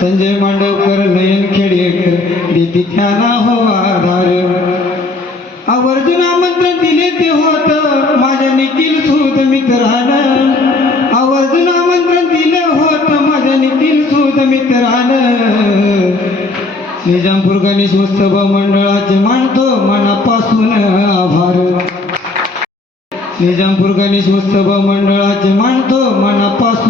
संजय मांडवकर नयन खेडेकर देती ध्याना हो आधार. आवर्जून आमंत्रण दिले ते होत माझ्या निखिल सुत मित्रानं आवर्जून आमंत्रण दिले होत माझ्या निखिल सूत मित्रानं निजामपूर गणेश उत्सव मंडळाचे मानतो मनापासून आभार. निजामपूर गणेश उत्सव मंडळाचे मानतो मनापासून